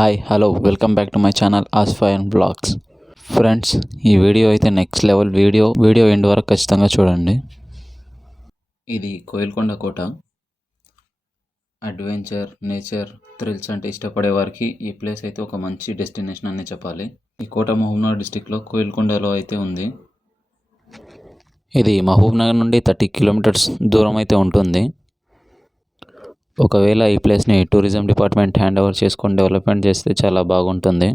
Hi hello welcome back to my channel ఆస్ఫై and blogs. Friends, ఈ video అయితే next level video end వరకు ఖచ్చితంగా చూడండి. ఇది కోయిల్కొండ కోట. అడ్వెంచర్, నేచర్, థ్రిల్స్ అంటే ఇష్టపడే వారికి ఈ ప్లేస్ అయితే ఒక మంచి డెస్టినేషన్ అనే చెప్పాలి. ఈ కోట మహబూబ్నగర్ డిస్టిక్లో కోయిల్కొండలో అయితే ఉంది. ఇది మహబూబ్నగర్ నుండి 30 కిలోమీటర్స్ దూరం అయితే ఉంటుంది. ఒకవేళ ఈ ప్లేస్ని టూరిజం డిపార్ట్మెంట్ హ్యాండ్ ఓవర్ చేసుకొని డెవలప్మెంట్ చేస్తే చాలా బాగుంటుంది.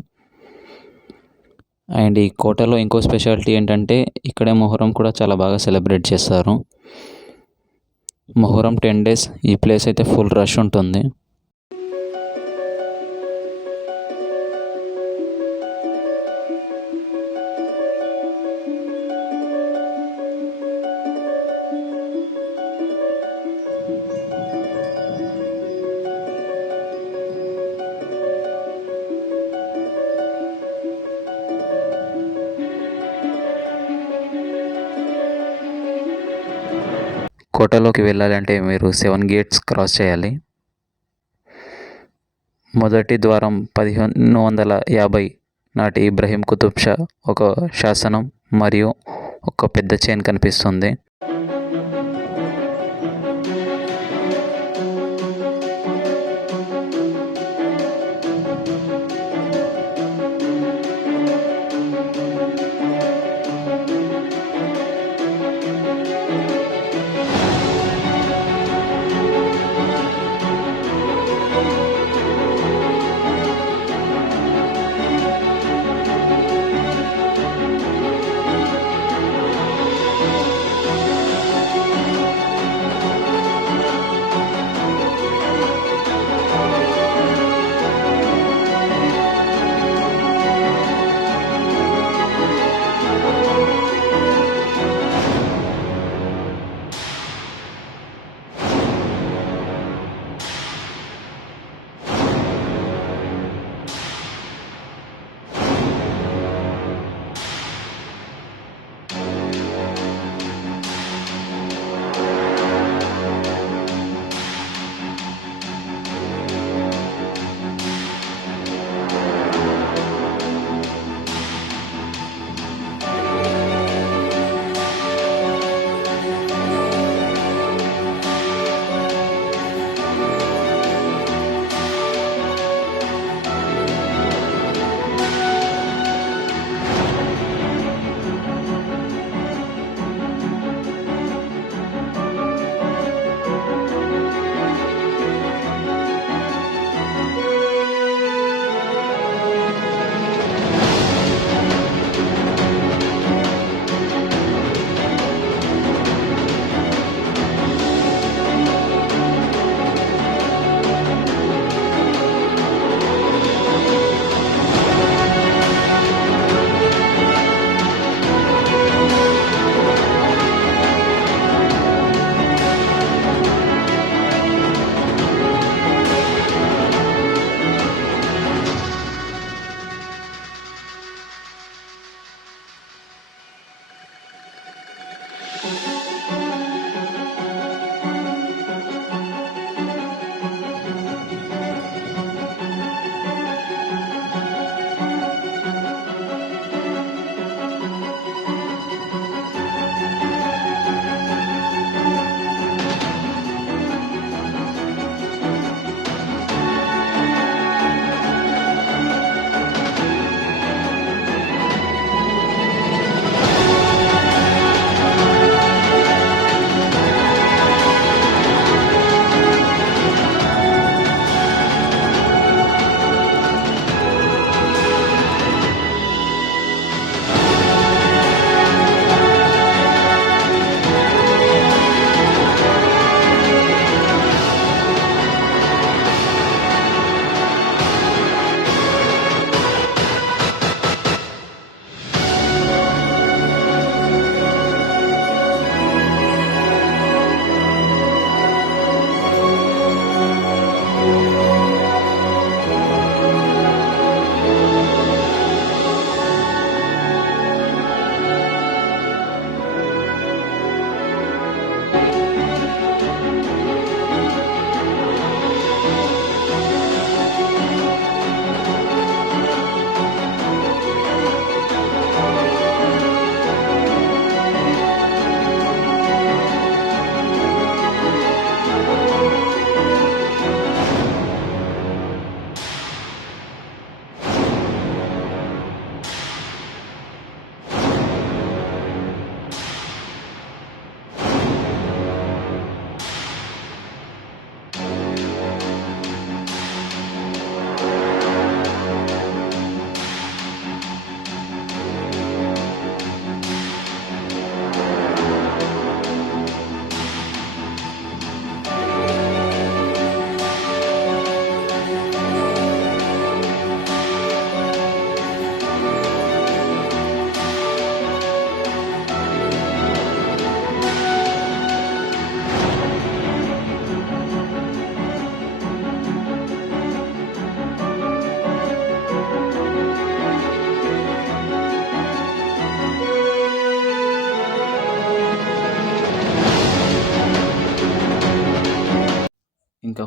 అండ్ ఈ కోటలో ఇంకో స్పెషాలిటీ ఏంటంటే ఇక్కడే మొహరం కూడా చాలా బాగా సెలబ్రేట్ చేస్తారు. మొహరం 10 days ఈ ప్లేస్ అయితే ఫుల్ రష్ ఉంటుంది. కోటలోకి వెళ్ళాలంటే మీరు 7 gates క్రాస్ చేయాలి. మొదటి ద్వారం 1550 నాటి ఇబ్రహీం కుతుబ్ షా ఒక శాసనం మరియు ఒక పెద్ద చైన్ కనిపిస్తుంది.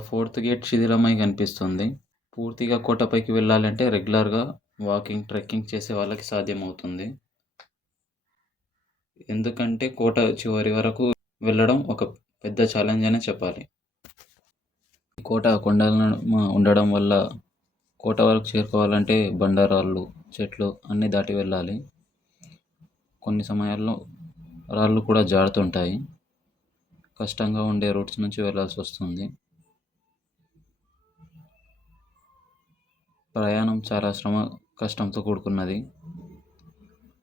ఫోర్త్ గేట్ శిథిలమై కనిపిస్తుంది. పూర్తిగా కోటపైకి వెళ్ళాలంటే రెగ్యులర్గా వాకింగ్, ట్రెక్కింగ్ చేసే వాళ్ళకి సాధ్యమవుతుంది. ఎందుకంటే కోట చివరి వరకు వెళ్ళడం ఒక పెద్ద ఛాలెంజ్ అనే చెప్పాలి. కోట కొండల నడుమ ఉండడం వల్ల కోట వరకు చేరుకోవాలంటే బండరాళ్ళు, చెట్లు అన్నీ దాటి వెళ్ళాలి. కొన్ని సమయాల్లో రాళ్ళు కూడా జారుతుంటాయి. కష్టంగా ఉండే రూట్స్ నుంచి వెళ్ళాల్సి వస్తుంది. ప్రయాణం చాలా కష్టంతో కూడుకున్నది.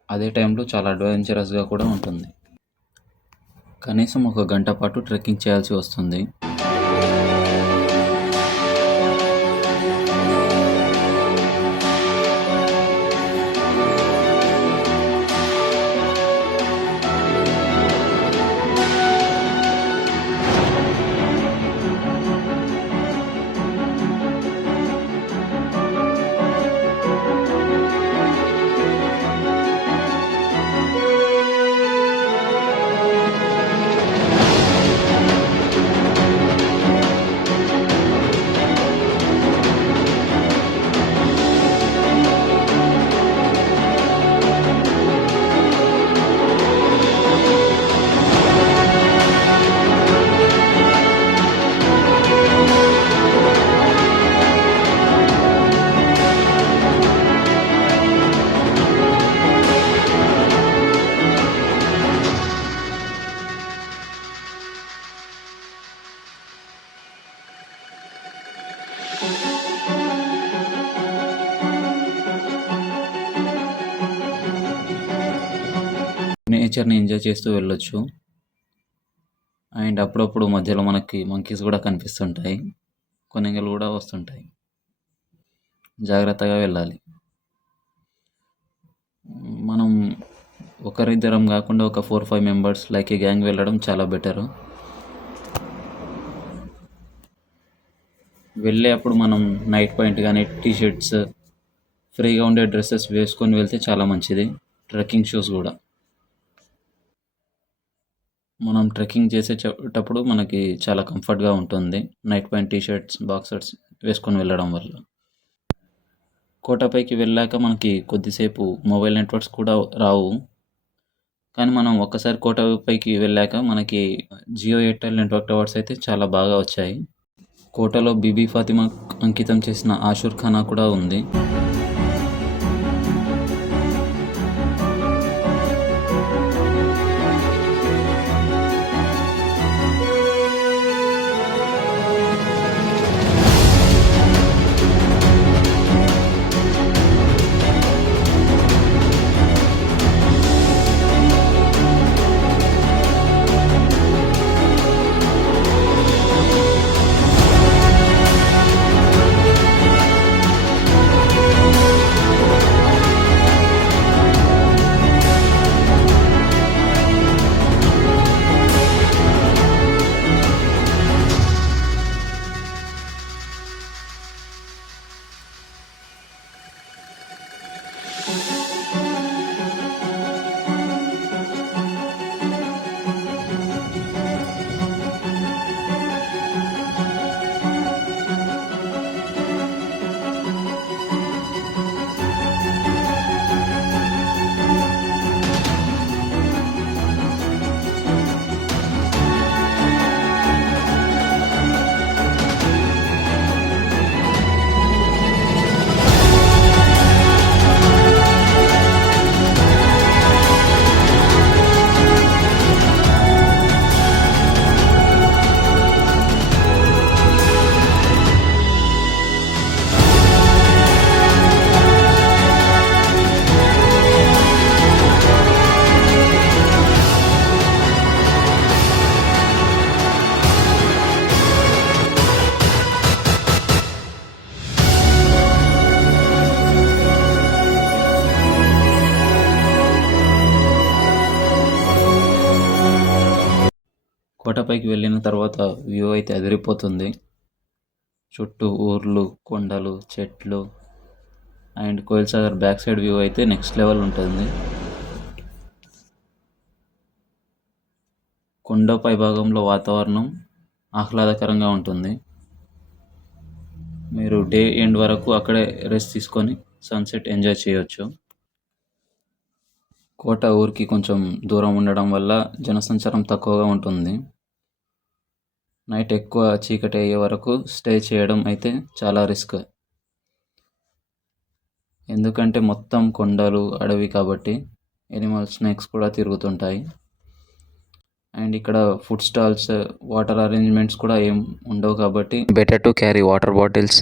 అదే టైంలో చాలా అడ్వెంచరస్గా కూడా ఉంటుంది. కనీసం 1 గంట పాటు ట్రెక్కింగ్ చేయాల్సి వస్తుంది. నేచర్ని ఎంజాయ్ చేస్తూ వెళ్ళొచ్చు. అండ్ అప్పుడప్పుడు మధ్యలో మనకి మంకీస్ కూడా కనిపిస్తుంటాయి, కొన్నింగలు కూడా వస్తుంటాయి. జాగ్రత్తగా వెళ్ళాలి. మనం ఒకరిద్దరం కాకుండా ఒక 4-5 మెంబర్స్ లైక్ ఏ గ్యాంగ్ వెళ్ళడం చాలా బెటరు. వెళ్ళే అప్పుడు మనం నైట్ పాయింట్ కానీ టీషర్ట్స్, ఫ్రీగా ఉండే డ్రెస్సెస్ వేసుకొని వెళ్తే చాలా మంచిది. ట్రెక్కింగ్ షూస్ కూడా. మనం ట్రెక్కింగ్ చేసేటప్పుడు మనకి చాలా కంఫర్ట్గా ఉంటుంది నైట్ పాయింట్ టీషర్ట్స్, బాక్సర్స్ వేసుకొని వెళ్ళడం వల్ల. కోటపైకి వెళ్ళాక మనకి కొద్దిసేపు మొబైల్ నెట్వర్క్స్ కూడా రావు. కానీ మనం ఒక్కసారి కోటపైకి వెళ్ళాక మనకి జియో ఎయిర్టెల్ నెట్వర్క్ టవర్స్ అయితే చాలా బాగా వచ్చాయి. కోటలో బీబీ ఫాతిమా అంకితం చేసిన ఆషూర్ ఖానా కూడా ఉంది. కోటపైకి వెళ్ళిన తర్వాత వ్యూ అయితే అదిరిపోతుంది. చుట్టూ ఊర్లు, కొండలు, చెట్లు and Koil Sagar back side view అయితే నెక్స్ట్ లెవెల్ ఉంటుంది. కొండ పై భాగంలో వాతావరణం ఆహ్లాదకరంగా ఉంటుంది. మీరు డే ఎండ్ వరకు అక్కడే రెస్ట్ తీసుకొని సన్సెట్ ఎంజాయ్ చేయొచ్చు. కోట ఊరికి కొంచెం దూరం ఉండడం వల్ల జనసంచారం తక్కువగా ఉంటుంది. నైట్ ఎక్కువ చీకటి అయ్యే వరకు స్టే చేయడం అయితే చాలా రిస్క్. ఎందుకంటే మొత్తం కొండలు, అడవి కాబట్టి ఎనిమల్స్, స్నేక్స్ కూడా తిరుగుతుంటాయి. అండ్ ఇక్కడ ఫుడ్ స్టాల్స్, వాటర్ అరేంజ్మెంట్స్ కూడా ఏం ఉండవు కాబట్టి better to carry water bottles,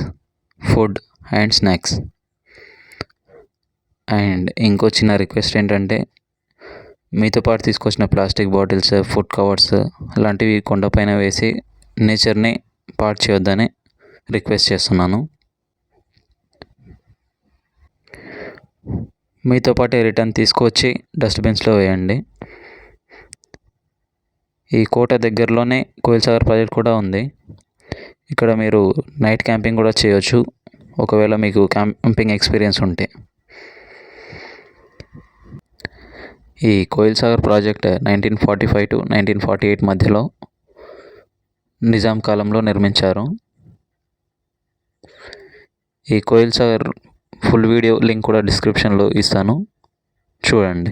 food and snacks. And ఇంకో చిన్న రిక్వెస్ట్ ఏంటంటే మీతో పాటు తీసుకొచ్చిన ప్లాస్టిక్ బాటిల్స్, ఫుడ్ కవర్స్ లాంటివి కొండపైన వేసి నేచర్ని పాడు చేయొద్దని రిక్వెస్ట్ చేస్తున్నాను. మీతో పాటే రిటర్న్ తీసుకొచ్చి డస్ట్బిన్స్లో వేయండి. ఈ కోట దగ్గరలోనే కోయిల్ సాగర్ ప్రాజెక్ట్ కూడా ఉంది. ఇక్కడ మీరు నైట్ క్యాంపింగ్ కూడా చేయొచ్చు, ఒకవేళ మీకు క్యాంపింగ్ ఎక్స్పీరియన్స్ ఉంటే. ఈ కోయిల్ సాగర్ ప్రాజెక్ట్ 1945 to 1948 మధ్యలో నిజాం కాలంలో నిర్మించారు. ఈ Koil Sagar full video link కూడా డిస్క్రిప్షన్లో ఇస్తాను, చూడండి.